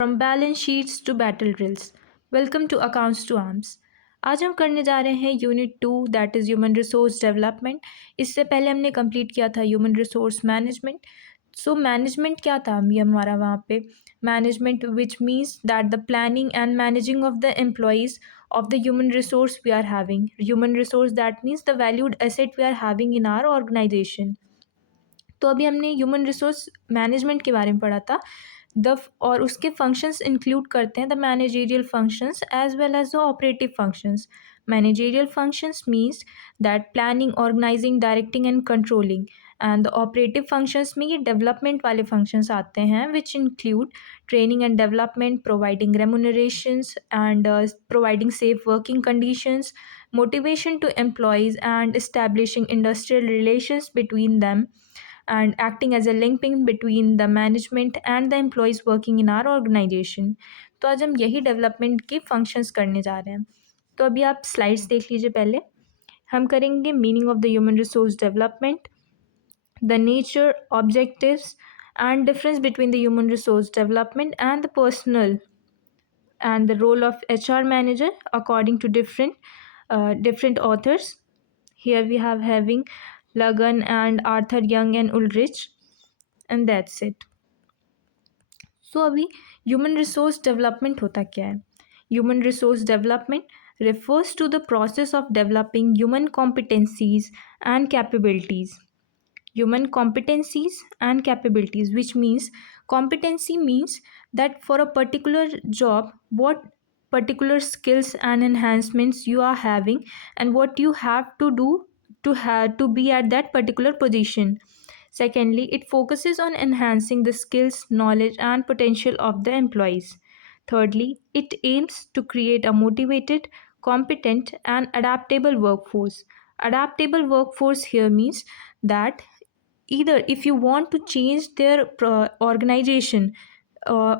From balance sheets to battle drills. Welcome to accounts to arms. आज हम करने जा रहे हैं unit 2 that is human resource development. इससे पहले हमने कंप्लीट किया था human resource management. So management क्या था ये हमारा वहाँ पे? Management which means that the planning and managing of the employees of the human resource we are having. Human resource that means the valued asset we are having in our organization. तो अभी हमने human resource management के बारे में पढ़ा था। और उसके फंक्शंस इंक्लूड करते हैं the managerial functions as well as the operative functions. Managerial functions means that planning, organising, directing and controlling. And the operative functions में ये डेवलपमेंट वाले फंक्शंस आते हैं which include training and development, providing remunerations and providing safe working conditions, motivation to employees, and establishing industrial relations between them, and acting as a linking between the management and the employees working in our organization. तो आज हम यही development की functions करने जा रहे हैं। तो अभी आप स्लाइड्स देख लीजिए। पहले हम करेंगे meaning of the human resource development, the nature, objectives and difference between the human resource development and the personal and the role of HR manager according to different authors. Here we have having Lagan and Arthur Young and Ulrich, and that's it. So अभी human resource development होता क्या है? Human resource development refers to the process of developing human competencies and capabilities. Human competencies and capabilities, which means competency means that for a particular job, what particular skills and enhancements you are having and what you have to do to be at that particular position. Secondly, it focuses on enhancing the skills, knowledge, and potential of the employees. Thirdly, it aims to create a motivated, competent, and adaptable workforce. Adaptable workforce here means that either if you want to change their organization,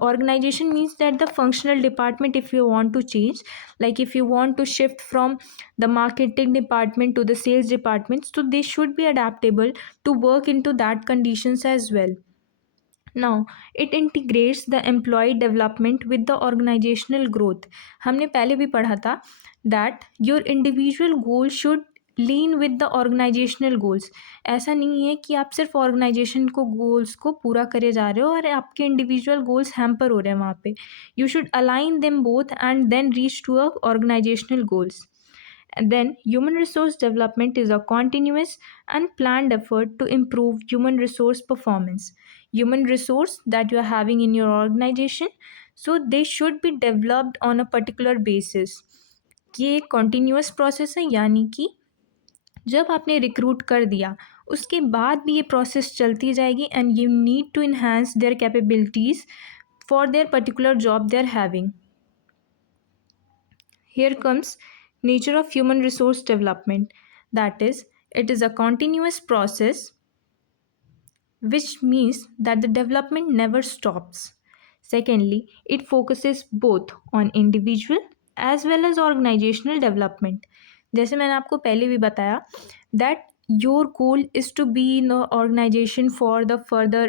organization means that the functional department, if you want to change, like if you want to shift from the marketing department to the sales department, so they should be adaptable to work into that conditions as well. Now it integrates the employee development with the organizational growth. हमने पहले भी पढ़ा था that your individual goal should lean with the organisational goals. ऐसा नहीं है कि आप सिर्फ ऑर्गेनाइजेशन को गोल्स को पूरा करे जा रहे हो और आपके इंडिविजुअल गोल्स हैम्पर हो रहे हैं वहाँ पे। You should align them both and then reach to a organisational goals. And then human resource development is a continuous and planned effort to improve human resource performance. Human resource that you are having in your organization, so they should be developed on a particular basis. ये एक continuous process है, यानी कि जब आपने recruit कर दिया उसके बाद भी ये प्रोसेस चलती जाएगी and you need to enhance their capabilities for their particular job they are having. Here comes nature of human resource development. That is, it is a continuous process, which means that the development never stops. Secondly, it focuses both on individual as well as organizational development. जैसे मैंने आपको पहले भी बताया that your goal is to be in the organization for the further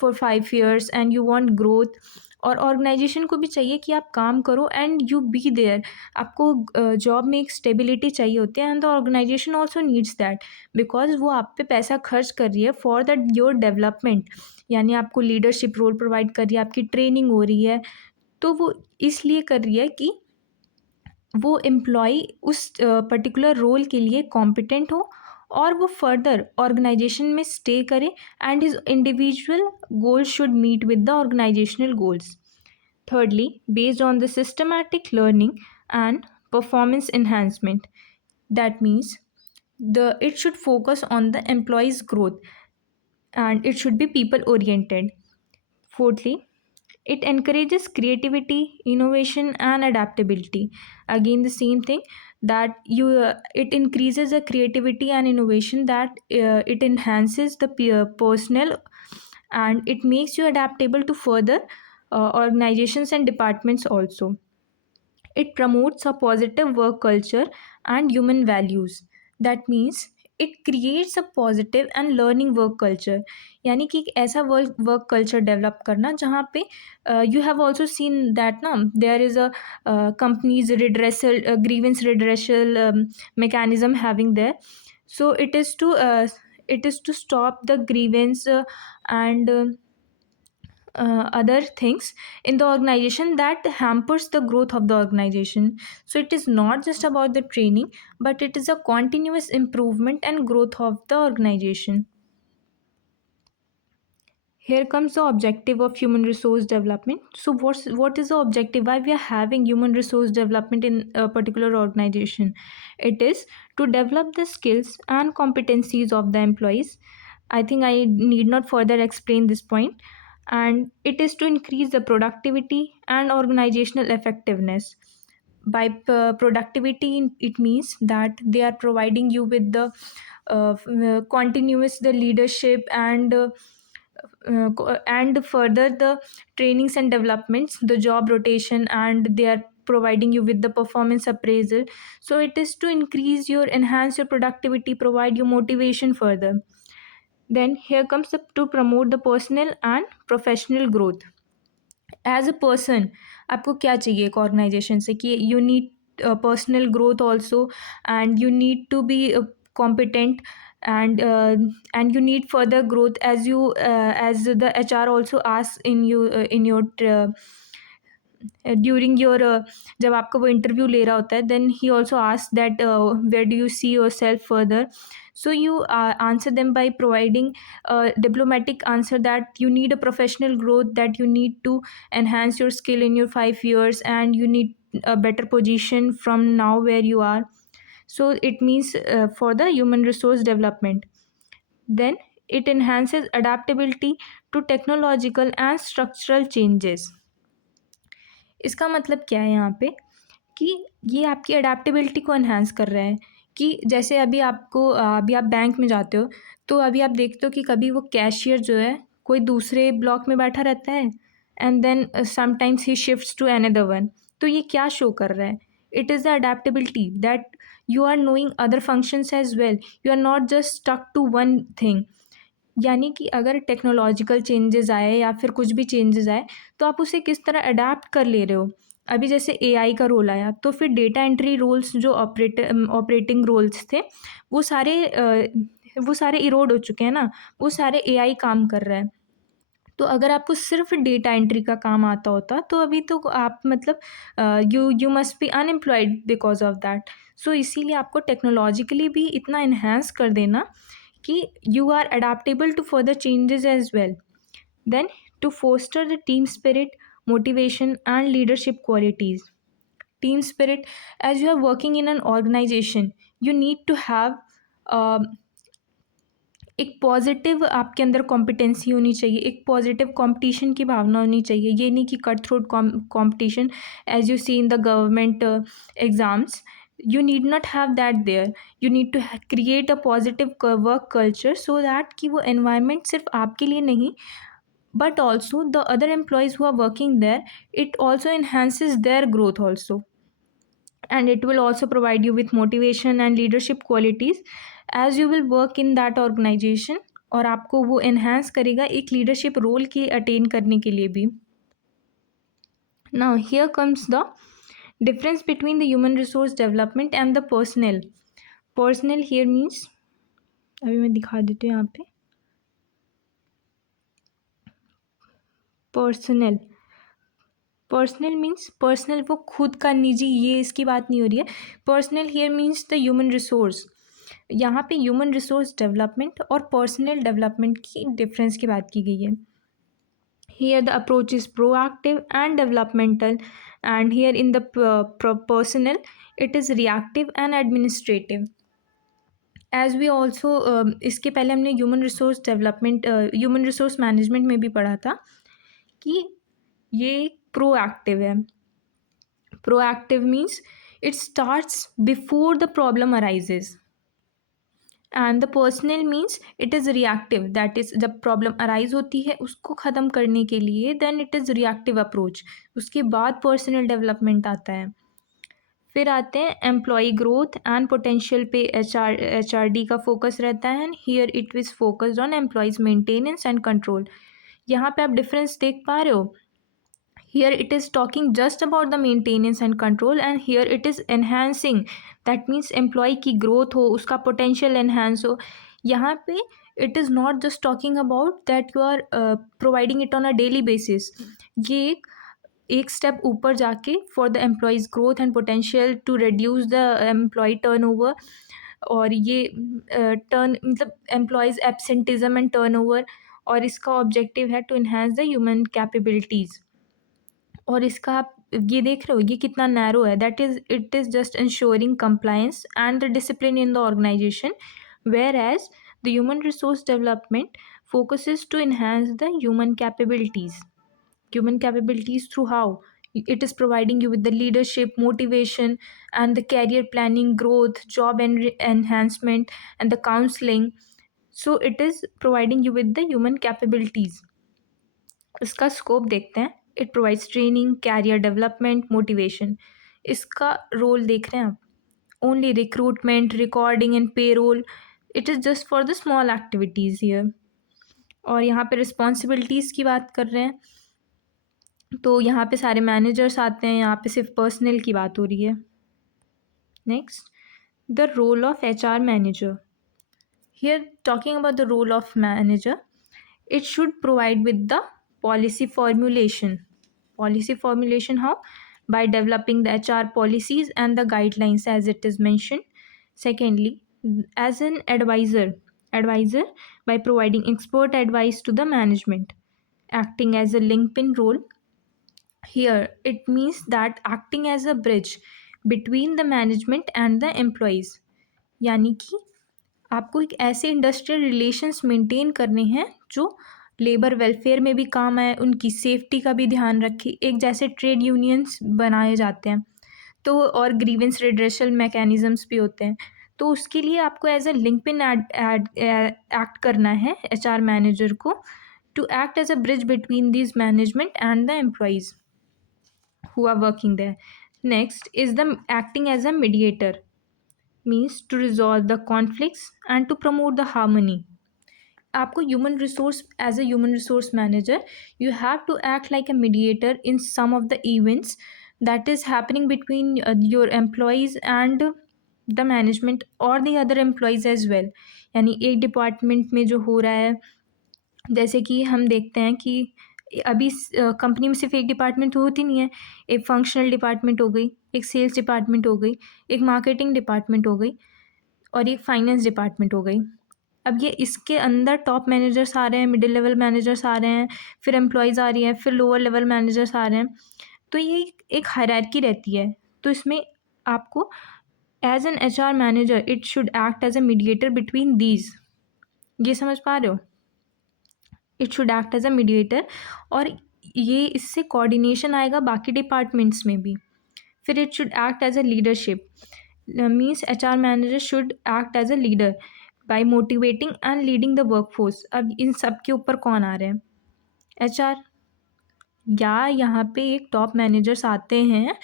for 5 years and you want growth. और organisation को भी चाहिए कि आप काम करो एंड यू बी देयर. आपको जॉब में एक स्टेबिलिटी चाहिए होती है and the organisation also needs that because वो आप पे पैसा खर्च कर रही है फॉर दैट योर डेवलपमेंट. यानी आपको लीडरशिप रोल प्रोवाइड कर रही है, आपकी ट्रेनिंग हो रही है, तो वो इसलिए कर रही है कि वो एम्प्लॉय उस पर्टिकुलर रोल के लिए कॉम्पिटेंट हो और वो फर्दर ऑर्गेनाइजेशन में स्टे करे and his individual goals should meet with the organisational goals. Thirdly, based on the systematic learning and performance enhancement, that means it should focus on the employee's growth and it should be people oriented. Fourthly, it encourages creativity, innovation, and adaptability. Again, the same thing that it increases the creativity and innovation, that it enhances the personnel and it makes you adaptable to further organizations and departments also. It promotes a positive work culture and human values. That means it creates a positive and learning work culture, यानी कि एक ऐसा work culture develop करना जहाँ पे you have also seen that ना there is a companies redressal grievance redressal mechanism having there. So it is to stop the grievance and other things in the organization that hampers the growth of the organization. So it is not just about the training, but it is a continuous improvement and growth of the organization. Here comes the objective of human resource development. So what is the objective? Why we are having human resource development in a particular organization? It is to develop the skills and competencies of the employees. I think I need not further explain this point. And it is to increase the productivity and organizational effectiveness. By productivity, it means that they are providing you with the continuous the leadership and further the trainings and developments, the job rotation, and they are providing you with the performance appraisal. So it is to enhance your productivity, provide you motivation further. Then here comes to promote the personal and professional growth. As a person आपको क्या चाहिए एक organisation से कि you need personal growth also and you need to be competent and you need further growth as the HR also asks in your during your जब आपका वो interview ले रहा होता है then he also asks that where do you see yourself further. So you answer them by providing a diplomatic answer that you need a professional growth, that you need to enhance your skill in your 5 years and you need a better position from now where you are. So it means for the human resource development. Then it enhances adaptability to technological and structural changes. इसका मतलब क्या है यहाँ पे कि ये आपकी adaptability को एनहांस कर रहा है कि जैसे अभी आप बैंक में जाते हो तो अभी आप देखते हो कि कभी वो कैशियर जो है कोई दूसरे ब्लॉक में बैठा रहता है and then sometimes he shifts to another one. तो ये क्या शो कर रहा है? It is the adaptability that you are knowing other functions as well, you are not just stuck to one thing. यानी कि अगर टेक्नोलॉजिकल चेंजेस आए या फिर कुछ भी चेंजेस आए तो आप उसे किस तरह अडेप्ट कर ले रहे हो. अभी जैसे एआई का रोल आया तो फिर डेटा एंट्री रोल्स जो ऑपरेटिंग रोल्स थे वो सारे इरोड हो चुके हैं ना, वो सारे एआई काम कर रहा है. तो अगर आपको सिर्फ डेटा एंट्री का काम आता होता तो अभी तो आप मतलब you must be unemployed because of that. So इसीलिए आपको टेक्नोलॉजिकली भी इतना इन्हेंस कर देना कि you are adaptable to further changes as well. Then to foster the team spirit, motivation and leadership qualities. Team spirit, as you are working in an organization, you need to have एक positive आपके अंदर competency होनी चाहिए, एक positive competition की भावना होनी चाहिए. ये नहीं कि cut throat competition as you see in the government exams. You need not have that there. You need to create a positive work culture so that कि वो environment सिर्फ आपके लिए नहीं but also the other employees who are working there, it also enhances their growth also, and it will also provide you with motivation and leadership qualities as you will work in that organization. और आपको वो enhance करेगा एक leadership role की attain करने के लिए भी. Now here comes the difference between the human resource development and the personnel. Personnel here means, अभी मैं दिखा देती हूँ यहाँ पे. पर्सनल मीन्स पर्सनल वो खुद का निजी, ये इसकी बात नहीं हो रही है. Personal here means the human resource. यहाँ पे ह्यूमन रिसोर्स डेवलपमेंट और पर्सनल डेवलपमेंट की डिफरेंस की बात की गई है. Here the approach is proactive and developmental, and here in the personnel it is reactive and administrative. As we also इसके पहले हमने human resource development human resource management में भी पढ़ा था कि ये प्रोएक्टिव है. Proactive means it starts before the problem arises, and the personal means it is reactive, that is जब प्रॉब्लम अराइज होती है उसको ख़त्म करने के लिए then it is reactive approach, उसके बाद पर्सनल डेवलपमेंट आता है. फिर आते हैं एम्प्लॉय ग्रोथ एंड पोटेंशियल पे HRD का फोकस रहता है, and here it is focused on employees maintenance and control. यहाँ पे आप डिफरेंस देख पा रहे हो, here it is talking just about the maintenance and control, and here it is enhancing, that means employee की growth हो, उसका potential enhance हो। यहाँ पे it is not just talking about that you are providing it on a daily basis। ये एक step ऊपर जाके for the employees growth and potential to reduce the employee turnover, और ये टर्न मतलब एम्प्लॉयज़ एब्सेंटिज्म एंड टर्नओवर, और इसका objective है to enhance the human capabilities. और इसका आप ये देख रहे हो ये कितना नैरो है, that is it is just ensuring compliance and the discipline in the organisation, whereas the human resource development focuses to enhance the human capabilities through how it is providing you with the leadership, motivation, and the career planning, growth, job and enhancement, and the counseling. So it is providing you with the human capabilities। इसका scope देखते हैं, it provides training, career development, motivation. इसका role देख रहे हैं आप, only recruitment, recording and payroll, it is just for the small activities here. और यहाँ पे रिस्पॉन्सिबिलिटीज़ की बात कर रहे हैं, तो यहाँ पे सारे मैनेजर्स आते हैं, यहाँ पे सिर्फ पर्सनल की बात हो रही है। Next, the role of HR manager. Here talking about the role of manager, it should provide with the policy formulation. Policy formulation how? By developing the HR policies and the guidelines as it is mentioned. Secondly, as an advisor by providing expert advice to the management, acting as a linchpin role. Here it means that acting as a bridge between the management and the employees, यानी कि आपको एक ऐसे industrial relations maintain करने हैं जो labour welfare में भी काम आए, उनकी सेफ्टी का भी ध्यान रखे। एक जैसे ट्रेड यूनियंस बनाए जाते हैं तो, और ग्रीवेंस रिड्रेशल मैकेनिज़म्स भी होते हैं, तो उसके लिए आपको एज अ लिंकपिन एक्ट करना है HR मैनेजर को, to act as a bridge between this management and the employees who are working there. Next is the acting as a mediator, means to resolve the conflicts and to promote the harmony. आपको human resource as a human resource manager you have to act like a mediator in some of the events that is happening between your employees and the management और the other employees as well. यानी एक department में जो हो रहा है, जैसे कि हम देखते हैं कि अभी कंपनी में सिर्फ एक डिपार्टमेंट तो होती नहीं है, एक फंक्शनल डिपार्टमेंट हो गई, एक सेल्स डिपार्टमेंट हो गई, एक मार्केटिंग डिपार्टमेंट हो गई, और एक फाइनेंस डिपार्टमेंट हो गई। अब ये इसके अंदर टॉप मैनेजर्स आ रहे हैं, मिडिल लेवल मैनेजर्स आ रहे हैं, फिर एम्प्लॉयज़ आ रही हैं, फिर लोअर लेवल मैनेजर्स आ रहे हैं, तो ये एक हायरार्की रहती है। तो इसमें आपको as an HR manager it should act as a mediator between these, ये समझ पा रहे हो? It should act as a mediator, और ये इससे कोऑर्डिनेशन आएगा बाकी डिपार्टमेंट्स में भी। फिर it should act as a leadership, means HR manager should act as a leader by motivating and leading the workforce. अब इन सब के ऊपर कौन आ रहे हैं? HR, या यहाँ पे एक टॉप मैनेजर्स आते हैं,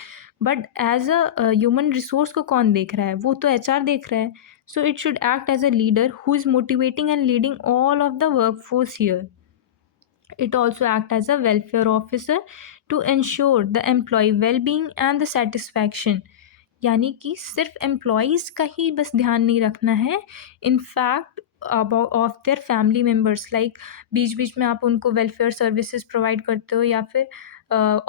but as a human resource को कौन देख रहा है? वो तो HR देख रहा है। So it should act as a leader who is motivating and leading all of the workforce here. It also acts as a welfare officer to ensure the employee well-being and the satisfaction। यानी कि सिर्फ employees का ही बस ध्यान नहीं रखना है, in fact about of their family members, like बीच बीच में आप उनको वेलफेयर सर्विसेज प्रोवाइड करते हो, या फिर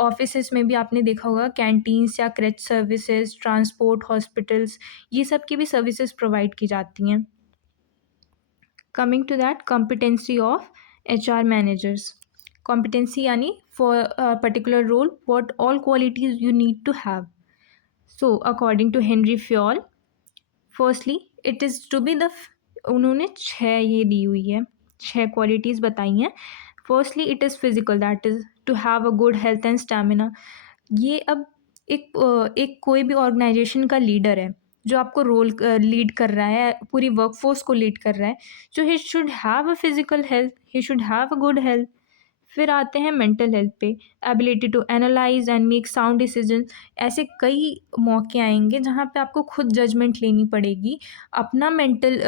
ऑफिसेस में भी आपने देखा होगा कैंटीन्स या क्रेच सर्विसेज, ट्रांसपोर्ट, हॉस्पिटल्स, ये सब की भी सर्विसेज प्रोवाइड की जाती हैं। Coming to that, competency of HR managers। competency यानी for a particular role what all qualities you need to have। So according to Henry Fayol, firstly it is to be the, उन्होंने 6 ये दी हुई है, 6 qualities बताई हैं। Firstly it is physical, that is to have a good health and stamina. ये अब एक कोई भी ऑर्गेनाइजेशन का लीडर है जो आपको रोल लीड कर रहा है, पूरी वर्कफोर्स को लीड कर रहा है, so he should have a physical health, he should have a good health. फिर आते हैं मेंटल हेल्थ पे, ability to analyse and make sound decision. ऐसे कई मौके आएंगे जहाँ पे आपको खुद जजमेंट लेनी पड़ेगी, अपना मेंटल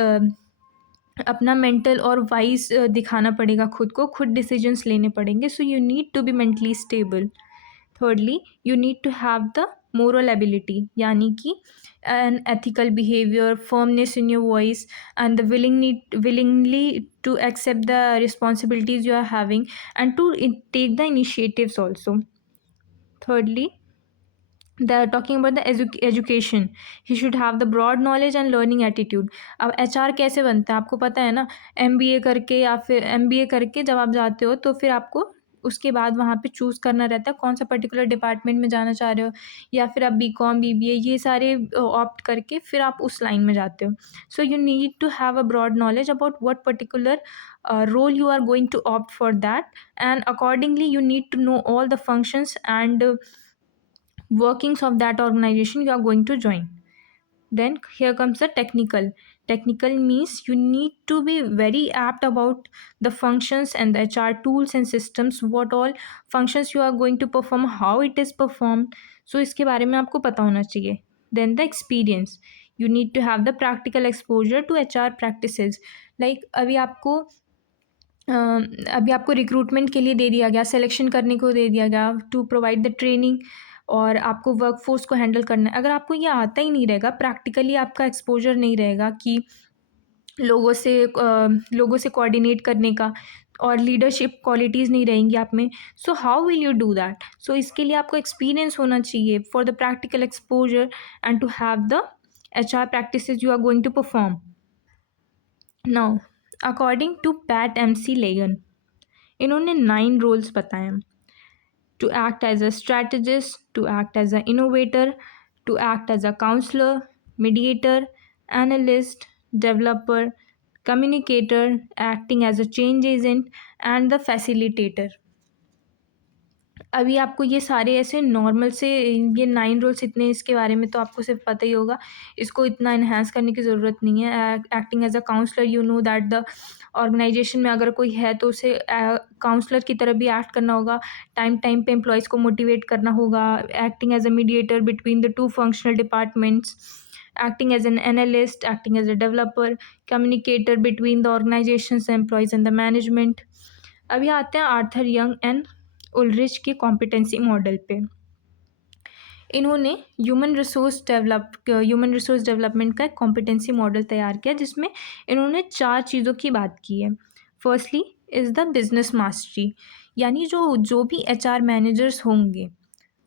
अपना मेंटल और वाइज दिखाना पड़ेगा खुद को, खुद डिसीजंस लेने पड़ेंगे। So you need to be mentally stable. Thirdly, you need to have the moral ability, यानी कि an ethical behaviour, firmness in your voice and the willingly to accept the responsibilities you are having and to take the initiatives also. Thirdly, they're talking about the education. He should have the broad knowledge and learning attitude. अब HR कैसे बनता है आपको पता है ना, MBA करके, या फिर MBA करके जब आप जाते हो तो फिर आपको उसके बाद वहाँ पे चूज़ करना रहता है कौन सा पर्टिकुलर डिपार्टमेंट में जाना चाह रहे हो, या फिर आप BCom BBA ये सारे ऑप्ट करके फिर आप उस लाइन में जाते हो. So you need to have a broad knowledge about what particular role you are going to opt for that, and accordingly you need to know all the functions and workings of that organization you are going to join. Then here comes the technical. Technical means you need to be very apt about the functions and the HR tools and systems, what all functions you are going to perform, how it is performed. So इसके बारे में आपको पता होना चाहिए. Then the experience. You need to have the practical exposure to HR practices. Like अभी आपको recruitment के लिए दे दिया गया, सिलेक्शन करने को दे दिया गया, टू प्रोवाइड द ट्रेनिंग, और आपको वर्कफोर्स को हैंडल करना है. अगर आपको ये आता ही नहीं रहेगा, प्रैक्टिकली आपका एक्सपोजर नहीं रहेगा कि लोगों से कोऑर्डिनेट करने का, और लीडरशिप क्वालिटीज़ नहीं रहेंगी आप में, so how will you do that? So इसके लिए आपको एक्सपीरियंस होना चाहिए for the practical exposure and to have the HR practices you are going to perform. Now according to Pat MC Lagan, इन्होंने 9 रोल्स बताए हैं. To act as a strategist, to act as an innovator, to act as a counselor, mediator, analyst, developer, communicator, acting as a change agent, and the facilitator. अभी आपको ये सारे ऐसे normal से ये 9 रोल्स इतने, इसके बारे में तो आपको सिर्फ पता ही होगा, इसको इतना इन्हांस करने की ज़रूरत नहीं है. Acting as a counsellor, you know that the organisation में अगर कोई है तो उसे काउंसलर की तरह भी एक्ट करना होगा, टाइम टाइम पे एम्प्लॉयज़ को मोटिवेट करना होगा. Acting as a mediator between the 2 functional departments, acting as an analyst, acting as a developer, communicator between the organizations, the employees and the management. अभी आते हैं आर्थर यंग एंड उलरिच के competency model पे. इन्होंने human resource development का एक competency model तैयार किया, जिसमें इन्होंने 4 चीज़ों की बात की है. Firstly is the business mastery, यानी जो भी HR मैनेजर्स होंगे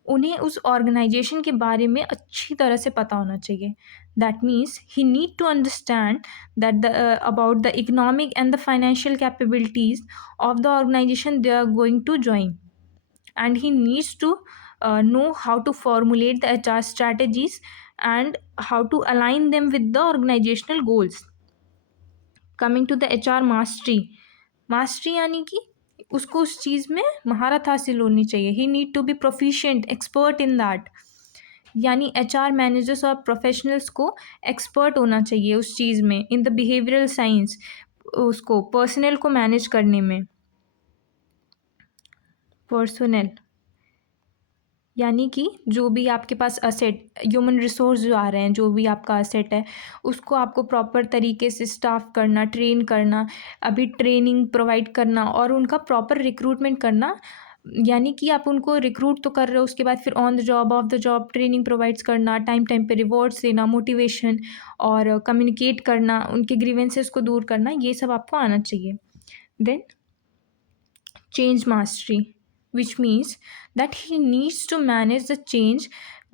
उन्हें उस ऑर्गेनाइजेशन के बारे में अच्छी तरह से पता होना चाहिए. That means he need to understand that about the economic and the financial capabilities of the organisation they are going to join, and he needs to know how to formulate the HR strategies and how to align them with the organizational goals. Coming to the HR mastery यानी कि उसको उस चीज़ में महारत हासिल होनी चाहिए. He need to be proficient, expert in that, यानी HR मैनेजर्स और प्रोफेशनल्स को एक्सपर्ट होना चाहिए उस चीज़ में, इन द बिहेवियरल साइंस, उसको पर्सनल को मैनेज करने में. पर्सनल यानी कि जो भी आपके पास असेट, ह्यूमन रिसोर्स जो आ रहे हैं, जो भी आपका असेट है, उसको आपको प्रॉपर तरीके से स्टाफ करना, ट्रेन करना, अभी ट्रेनिंग प्रोवाइड करना और उनका प्रॉपर रिक्रूटमेंट करना. यानी कि आप उनको रिक्रूट तो कर रहे हो, उसके बाद फिर on the job, of the job training provides करना, टाइम टाइम पे रिवॉर्ड्स देना, मोटिवेशन और कम्युनिकेट करना, उनके ग्रीवेंसेस को दूर करना, ये सब आपको आना चाहिए. Then change mastery, which means that he needs to manage the change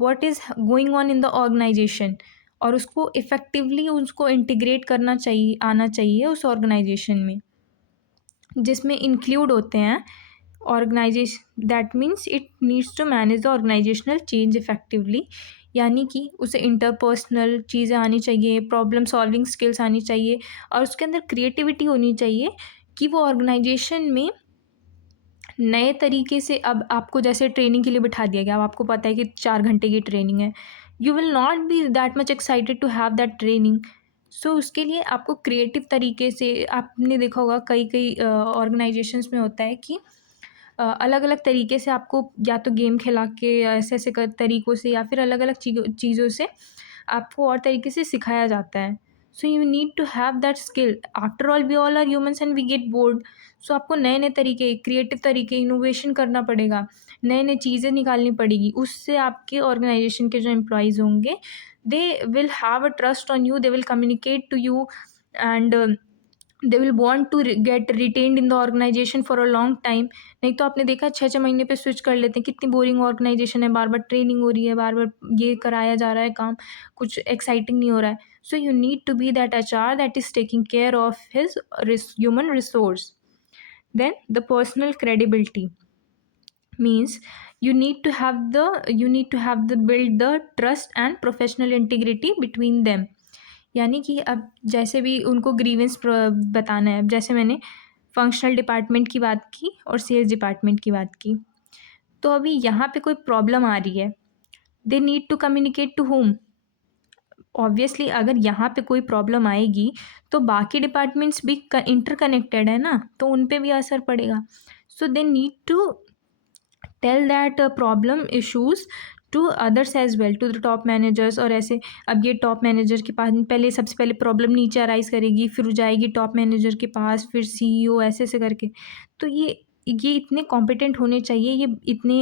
what is going on in the organization, और उसको इफ़ेक्टिवली उसको इंटीग्रेट करना चाहिए, आना चाहिए उस ऑर्गेनाइजेशन में, जिसमें इंक्लूड होते हैं organisation. That means it needs to manage the organisational change effectively, यानी कि उसे इंटरपर्सनल चीज़ें आनी चाहिए, प्रॉब्लम सॉल्विंग स्किल्स आनी चाहिए, और उसके अंदर क्रिएटिविटी होनी चाहिए कि वो ऑर्गेनाइजेशन में नए तरीके से. अब आपको जैसे ट्रेनिंग के लिए बिठा दिया गया, अब आपको पता है कि 4 घंटे की ट्रेनिंग है, you will not be that much excited to have that training. So उसके लिए आपको क्रिएटिव तरीके से, आपने देखा होगा कई ऑर्गेनाइजेशंस में होता है कि अलग अलग तरीके से आपको या तो गेम खिला के या ऐसे ऐसे तरीक़ों से या फिर अलग अलग चीज़ों से आपको और तरीके से सिखाया जाता है। So you need to have that skill. After all we all are humans and we get bored. So आपको नए नए तरीके, क्रिएटिव तरीके, इनोवेशन करना पड़ेगा, नए नए चीज़ें निकालनी पड़ेगी। उससे आपके ऑर्गेनाइजेशन के जो एम्प्लॉयज़ होंगे, they will have a trust on you, they will communicate to you and they will want to get retained in the organisation for a long time. नहीं तो आपने देखा 6-6 महीने पे स्विच कर लेते हैं। कितनी बोरिंग ऑर्गेनाइजेशन है, बार बार ट्रेनिंग हो रही है, बार बार ये कराया जा रहा है काम, कुछ एक्साइटिंग नहीं हो रहा है। So you need to be that HR that is taking care of his human resource. Then the personal credibility means you need to have the build the trust and professional integrity between them। यानी कि अब जैसे भी उनको grievance बताना है, अब जैसे मैंने फंक्शनल डिपार्टमेंट की बात की और सेल्स डिपार्टमेंट की बात की, तो अभी यहाँ पे कोई प्रॉब्लम आ रही है, they need to communicate to home. Obviously अगर यहाँ पे कोई प्रॉब्लम आएगी तो बाकी डिपार्टमेंट्स भी इंटरकनेक्टेड है ना, तो उन पे भी असर पड़ेगा। So they need to tell that problem issues to others as well, to the top managers. और ऐसे अब ये टॉप मैनेजर के पास पहले, सबसे पहले प्रॉब्लम नीचे अराइज करेगी, फिर जाएगी टॉप मैनेजर के पास, फिर सीईओ, ऐसे ऐसे करके। तो ये इतने कॉम्पिटेंट होने चाहिए, ये इतने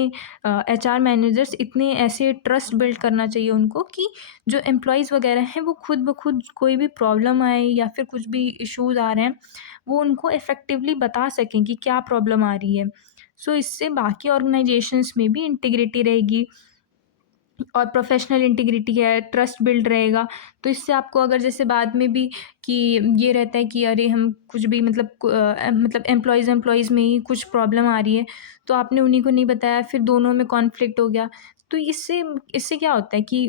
एचआर मैनेजर्स इतने ऐसे ट्रस्ट बिल्ड करना चाहिए उनको कि जो एम्प्लॉयज़ वगैरह हैं वो खुद ब खुद कोई भी प्रॉब्लम आए या फिर कुछ भी इश्यूज़ आ रहे हैं, वो उनको इफ़ेक्टिवली बता सकें कि क्या प्रॉब्लम आ रही है। सो इससे बाकी ऑर्गेनाइजेशंस में भी इंटीग्रिटी रहेगी और प्रोफेशनल इंटीग्रिटी है, ट्रस्ट बिल्ड रहेगा। तो इससे आपको अगर जैसे बाद में भी कि ये रहता है कि अरे हम कुछ भी मतलब एम्प्लॉयज़ में ही कुछ प्रॉब्लम आ रही है, तो आपने उन्हीं को नहीं बताया, फिर दोनों में कॉन्फ्लिक्ट हो गया। तो इससे क्या होता है कि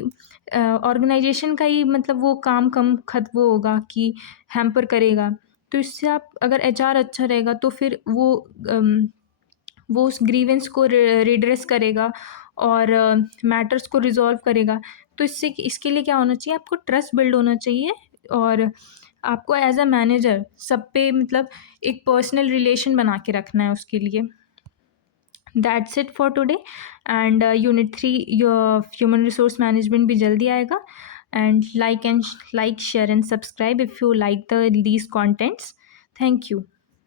ऑर्गेनाइजेशन का ही मतलब वो काम कम वो होगा कि हैम्पर करेगा। तो इससे आप अगर एचआर अच्छा रहेगा तो फिर वो उस ग्रीवेंस को रिड्रेस करेगा और मैटर्स को रिज़ॉल्व करेगा। तो इसके लिए क्या होना चाहिए, आपको ट्रस्ट बिल्ड होना चाहिए और आपको एज़ अ मैनेजर सब पे मतलब एक पर्सनल रिलेशन बना के रखना है उसके लिए। That's it for today and unit 3 your human resource management भी जल्दी आएगा। And like share and subscribe if you like these contents. Thank you.